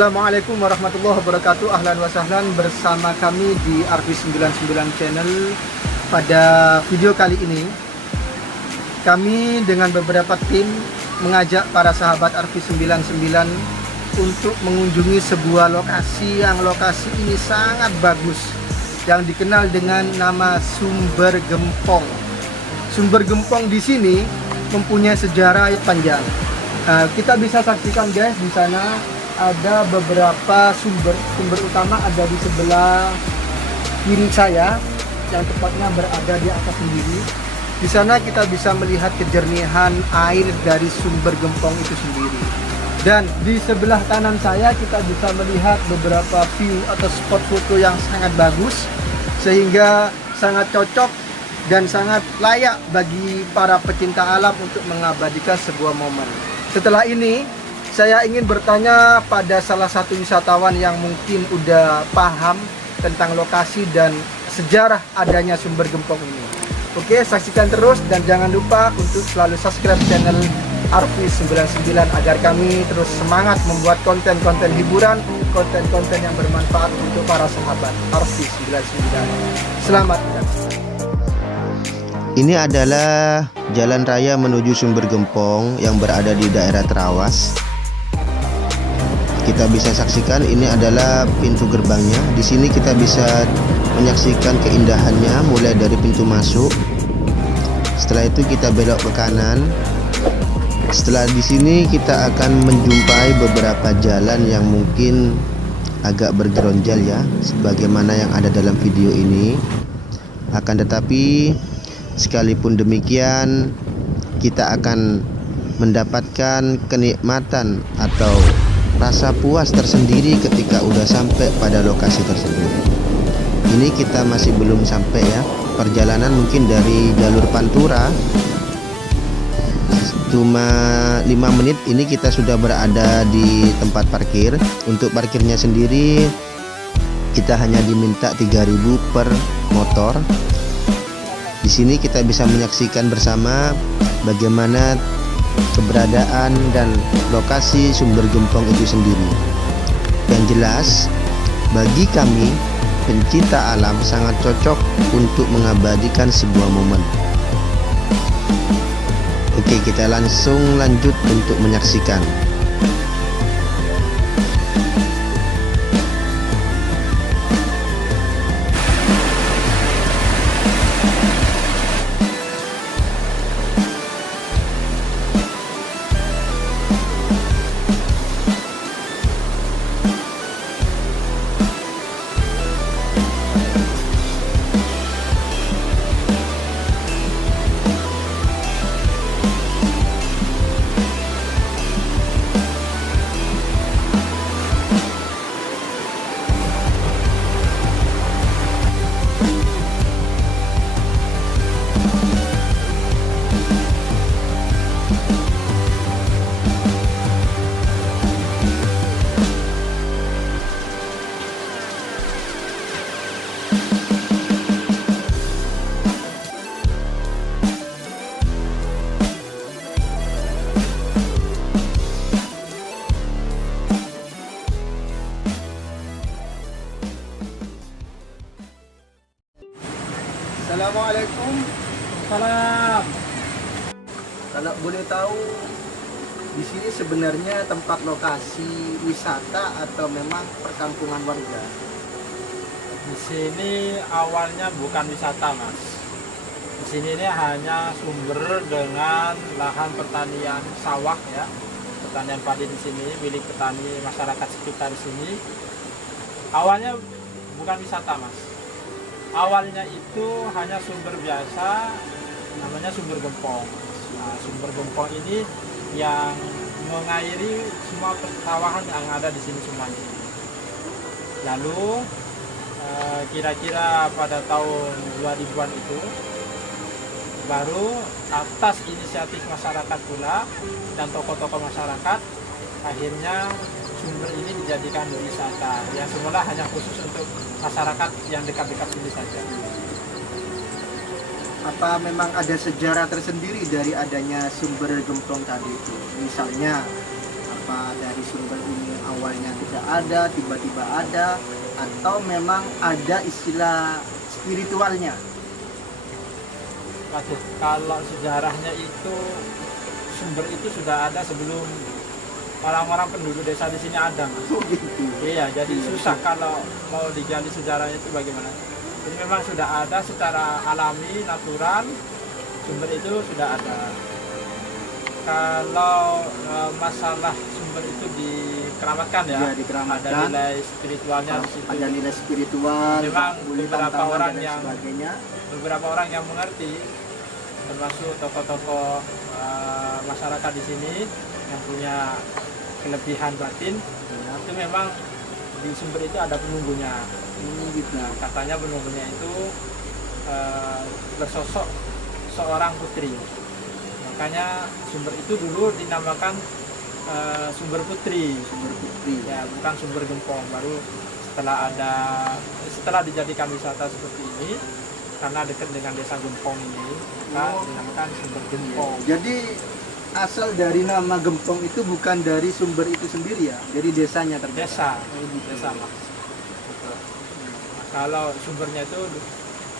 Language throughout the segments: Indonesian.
Assalamualaikum warahmatullahi wabarakatuh. Ahlan wa sahlan bersama kami di Arfi99 Channel. Pada video kali ini kami dengan beberapa tim mengajak para sahabat Arfi99 untuk mengunjungi sebuah lokasi ini sangat bagus, yang dikenal dengan nama Sumber Gempong. Sumber Gempong di sini mempunyai sejarah yang panjang. Kita bisa saksikan guys, di sana ada beberapa sumber utama ada di sebelah kiri saya, yang tepatnya berada di atas sendiri. Di sana kita bisa melihat kejernihan air dari Sumber Gempong itu sendiri. Dan di sebelah kanan saya kita bisa melihat beberapa view atau spot foto yang sangat bagus, sehingga sangat cocok dan sangat layak bagi para pecinta alam untuk mengabadikan sebuah momen. Setelah ini saya ingin bertanya pada salah satu wisatawan yang mungkin udah paham tentang lokasi dan sejarah adanya Sumber Gempong ini. Oke, saksikan terus dan jangan lupa untuk selalu subscribe channel Arfi99 agar kami terus semangat membuat konten-konten hiburan, konten-konten yang bermanfaat untuk para sahabat Arfi99. Selamat menyaksikan. Ini adalah jalan raya menuju Sumber Gempong yang berada di daerah Trawas. Kita bisa saksikan ini adalah pintu gerbangnya. Di sini kita bisa menyaksikan keindahannya mulai dari pintu masuk. Setelah itu kita belok ke kanan. Setelah di sini kita akan menjumpai beberapa jalan yang mungkin agak bergeronjal ya, sebagaimana yang ada dalam video ini. Akan tetapi sekalipun demikian, kita akan mendapatkan kenikmatan atau rasa puas tersendiri ketika udah sampai pada lokasi tersebut. Ini kita masih belum sampai ya. Perjalanan mungkin dari jalur Pantura cuma 5 menit ini kita sudah berada di tempat parkir. Untuk parkirnya sendiri kita hanya diminta 3.000 per motor. Di sini kita bisa menyaksikan bersama bagaimana keberadaan dan lokasi Sumber Gempong itu sendiri. Yang jelas bagi kami pencinta alam sangat cocok untuk mengabadikan sebuah momen. Oke, kita langsung lanjut untuk menyaksikan. Assalamualaikum. Salam. Kalau boleh tahu, di sini sebenarnya tempat lokasi wisata atau memang perkampungan warga? Di sini awalnya bukan wisata, Mas. Di sini ini hanya sumber dengan lahan pertanian sawah ya. Pertanian padi di sini milik petani masyarakat sekitar sini. Awalnya bukan wisata, Mas. Awalnya itu hanya sumber biasa, namanya Sumber Gempong. Nah, Sumber Gempong ini yang mengairi semua persawahan yang ada di sini semuanya. Lalu kira-kira pada tahun 2000-an itu baru atas inisiatif masyarakat pula dan tokoh-tokoh masyarakat akhirnya sumber ini dijadikan wisata yang semula hanya khusus untuk masyarakat yang dekat-dekat sini saja. Apa memang ada sejarah tersendiri dari adanya Sumber Gempong tadi itu? Misalnya apa dari sumber ini awalnya tidak ada, tiba-tiba ada, atau memang ada istilah spiritualnya? Waduh, kalau sejarahnya itu sumber itu sudah ada sebelum orang-orang penduduk desa di sini ada, Mas. Oh gitu. Iya, jadi susah kalau mau digali sejarahnya itu bagaimana. Jadi memang sudah ada secara alami, natural, sumber itu sudah ada. Kalau masalah sumber itu dikeramatkan ya, Ya, dikeramatkan. ada nilai spiritualnya di situ. Ada nilai spiritual, Memang boleh beberapa tantangan orang dan yang- sebagainya. Beberapa orang yang mengerti, termasuk tokoh-tokoh masyarakat di sini yang punya kelebihan batin, Ya, itu memang di sumber itu ada penunggunya. gitu. Nah, katanya penunggunya itu bersosok seorang putri. Makanya sumber itu dulu dinamakan sumber putri. Sumber putri. Ya, bukan sumber gempong. Baru setelah dijadikan wisata seperti ini, karena dekat dengan desa Gempong ini, maka Oh. dinamakan sumber Gempong. Jadi asal dari nama Gempong itu bukan dari sumber itu sendiri ya, jadi desanya ternyata. Desa, Oh, gitu. desa Mas. Gitu. Nah, kalau sumbernya itu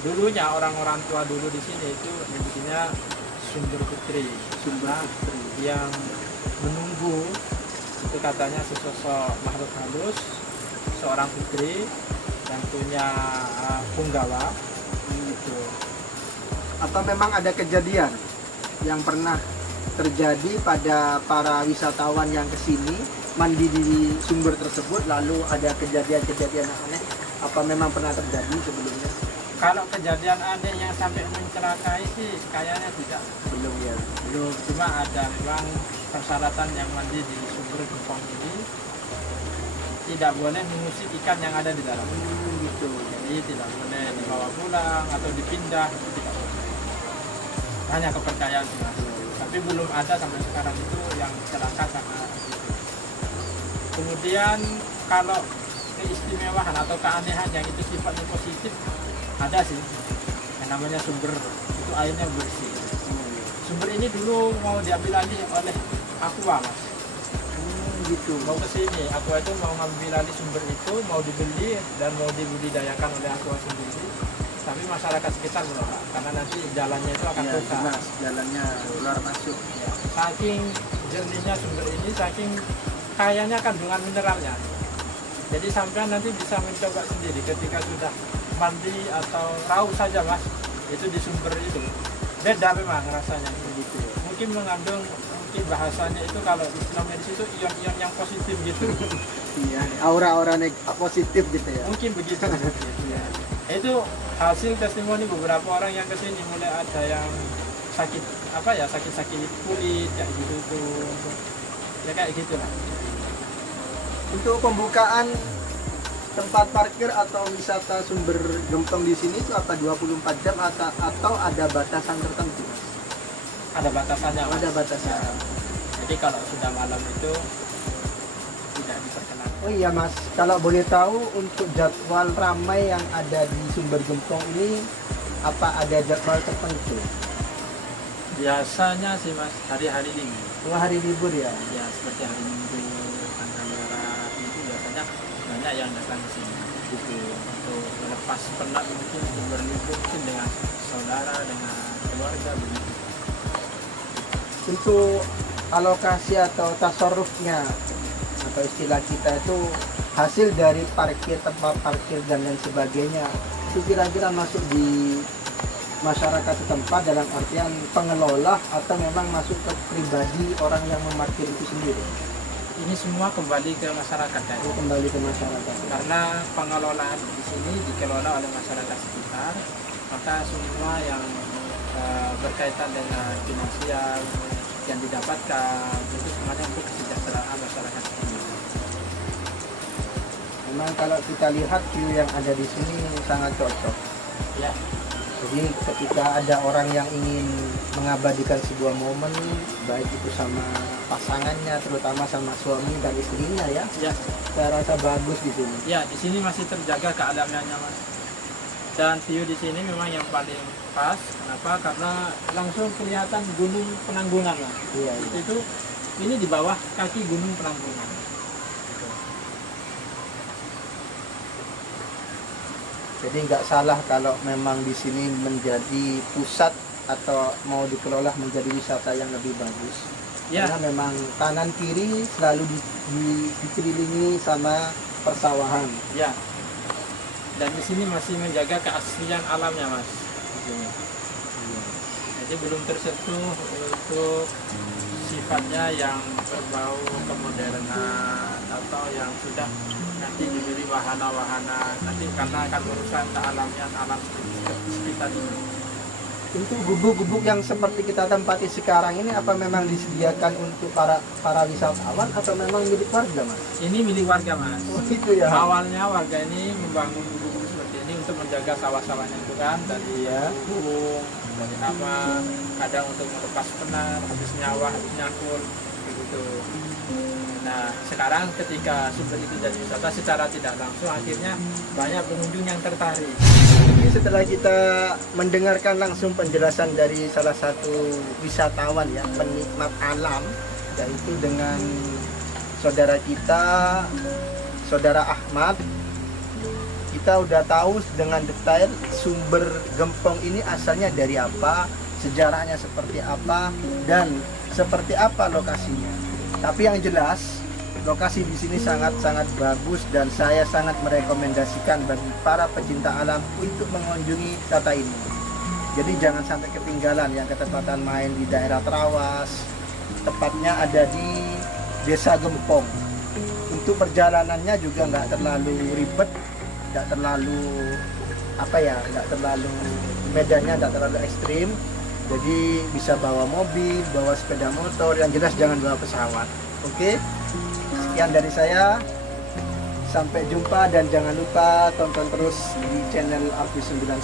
dulunya orang-orang tua dulu di sini itu menyebutnya sumber putri. Sumber Karena putri. yang menunggu itu katanya sesosok makhluk halus, seorang putri yang punya punggawa gitu. Atau memang ada kejadian yang pernah terjadi pada para wisatawan yang kesini mandi di sumber tersebut, lalu ada kejadian-kejadian aneh? Apa memang pernah terjadi sebelumnya? Kalau kejadian aneh yang sampai mencelakai sih kayaknya tidak. Belum ya. Belum, cuma ada memang persyaratan yang mandi di sumber Gempong ini tidak boleh mengusik ikan yang ada di dalam. Gitu. Jadi tidak boleh dibawa pulang atau dipindah, itu tidak boleh. Hanya kepercayaan sih, Mas. Tapi belum ada sampai sekarang itu yang celaka karena itu. Kemudian kalau keistimewaan atau keanehan yang itu sifatnya positif ada sih. Yang namanya sumber itu airnya bersih. Sumber ini dulu mau diambil alih oleh Aqua, Mas. Gitu. Mau ke sini, Aqua itu mau ngambil alih sumber itu, mau dibeli dan mau dibudidayakan oleh Aqua sendiri. Tapi masyarakat sekitar menolak karena nanti jalannya itu akan Ya, rusak. jelas jalannya keluar masuk. Ya, saking jernihnya sumber ini, saking kayanya kandungan mineralnya. Jadi sampai nanti bisa mencoba sendiri ketika sudah mandi atau raus saja, Mas, itu di sumber itu. Beda memang rasanya begitu. Mungkin mengandung, mungkin bahasanya itu kalau istilah medis itu ion-ion yang positif gitu. Iya, aura-aura positif gitu ya. Mungkin begitu. Ya. Itu hasil testimoni beberapa orang yang kesini, mulai ada yang sakit sakit kulit kayak gitu tuh. Ya kayak gitulah. Untuk pembukaan tempat parkir atau wisata sumber Gempong di sini itu apa 24 jam atau ada batasan tertentu? Ada batasannya, Mas. Ada batasan. Jadi kalau sudah malam itu tidak diperkenankan. Oh iya Mas, kalau boleh tahu untuk jadwal ramai yang ada di sumber Gempong ini apa ada jadwal tertentu? Biasanya sih, Mas, hari-hari libur. Dua hari libur ya? Ya seperti hari Minggu, tanggal merah itu biasanya banyak yang datang ke sini. Gitu. Untuk melepas penat mungkin berlibur mungkin dengan saudara, dengan keluarga begitu. Untuk alokasi atau tasarrufnya atau istilah kita itu hasil dari parkir, tempat parkir dan lain sebagainya itu kira-kira masuk di masyarakat setempat dalam artian pengelola atau memang masuk ke pribadi orang yang memarkir itu sendiri? Ini semua kembali ke masyarakat kan. Itu kembali ke masyarakat. Karena pengelolaan di sini dikelola oleh masyarakat sekitar, maka semua yang berkaitan dengan finansial yang didapatkan itu semuanya untuk kesejahteraan masyarakat sekitar. Memang kalau kita lihat view yang ada di sini sangat cocok. Ya, Jadi ketika ada orang yang ingin mengabadikan sebuah momen, baik itu sama pasangannya, terutama sama suami dan istrinya ya, ya, saya rasa bagus di sini. ya, di sini masih terjaga kealamiannya, Mas. Dan view di sini memang yang paling pas. Kenapa? Karena langsung kelihatan Gunung Penanggungan, Mas. Iya, iya. Itu ini di bawah kaki Gunung Penanggungan. Jadi nggak salah kalau memang di sini menjadi pusat atau mau dikelola menjadi wisata yang lebih bagus. Ya, Karena memang kanan kiri selalu dikelilingi sama persawahan. ya. Dan di sini masih menjaga keaslian alamnya, Mas. Di sini. Jadi belum tersentuh untuk sifatnya yang berbau kemodernan atau yang sudah nanti diberi wahana-wahana nanti karena akan merusak kealamian alam sekitar ini. Untuk gubuk-gubuk yang seperti kita tempati sekarang ini apa memang disediakan untuk para wisatawan atau memang milik warga, Mas? Ini milik warga, Mas. Oh, itu ya. Awalnya warga ini membangun gubuk seperti ini untuk menjaga sawah-sawahnya itu kan dari burung, dari apa, kadang untuk melepas penat, habis nyawa, habis nyangkul, begitu. Nah, sekarang ketika sumber itu jadi wisata secara tidak langsung akhirnya banyak pengunjung yang tertarik. Jadi setelah kita mendengarkan langsung penjelasan dari salah satu wisatawan ya, penikmat alam, yaitu dengan saudara kita, saudara Ahmad, kita udah tahu dengan detail sumber gempong ini asalnya dari apa, sejarahnya seperti apa, dan seperti apa lokasinya. Tapi yang jelas lokasi di sini sangat-sangat bagus dan saya sangat merekomendasikan bagi para pecinta alam untuk mengunjungi wisata ini. Jadi jangan sampai ketinggalan yang ketepatan main di daerah Trawas, tepatnya ada di Desa Gempong. Untuk perjalanannya juga nggak terlalu ribet, nggak terlalu nggak terlalu medannya nggak terlalu ekstrim. Jadi bisa bawa mobil, bawa sepeda motor, yang jelas jangan bawa pesawat. Oke, sekian dari saya. Sampai jumpa dan jangan lupa tonton terus di channel Arfi 99.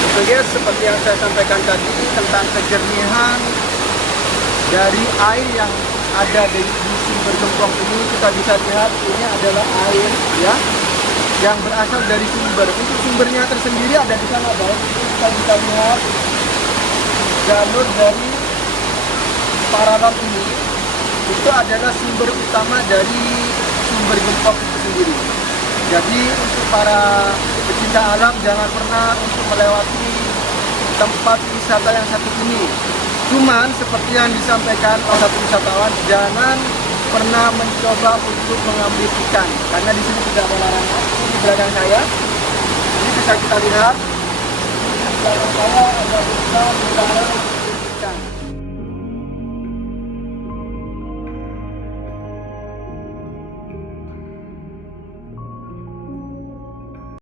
Oke guys, seperti yang saya sampaikan tadi tentang kejernihan dari air yang ada di sumber gempong ini, kita bisa lihat ini adalah air ya yang berasal dari sumber. Untuk sumbernya tersendiri ada di sana, guys. Kita bisa lihat jalur dari paralon ini itu adalah sumber utama dari sumber gempong itu sendiri. Jadi untuk para pecinta alam jangan pernah untuk melewati tempat wisata yang satu ini. Cuman seperti yang disampaikan oleh satu wisatawan, jangan pernah mencoba untuk mengambil ikan karena di sini tidak ada larangan. Di belakang saya ini bisa kita lihat, di belakang saya ada ikan,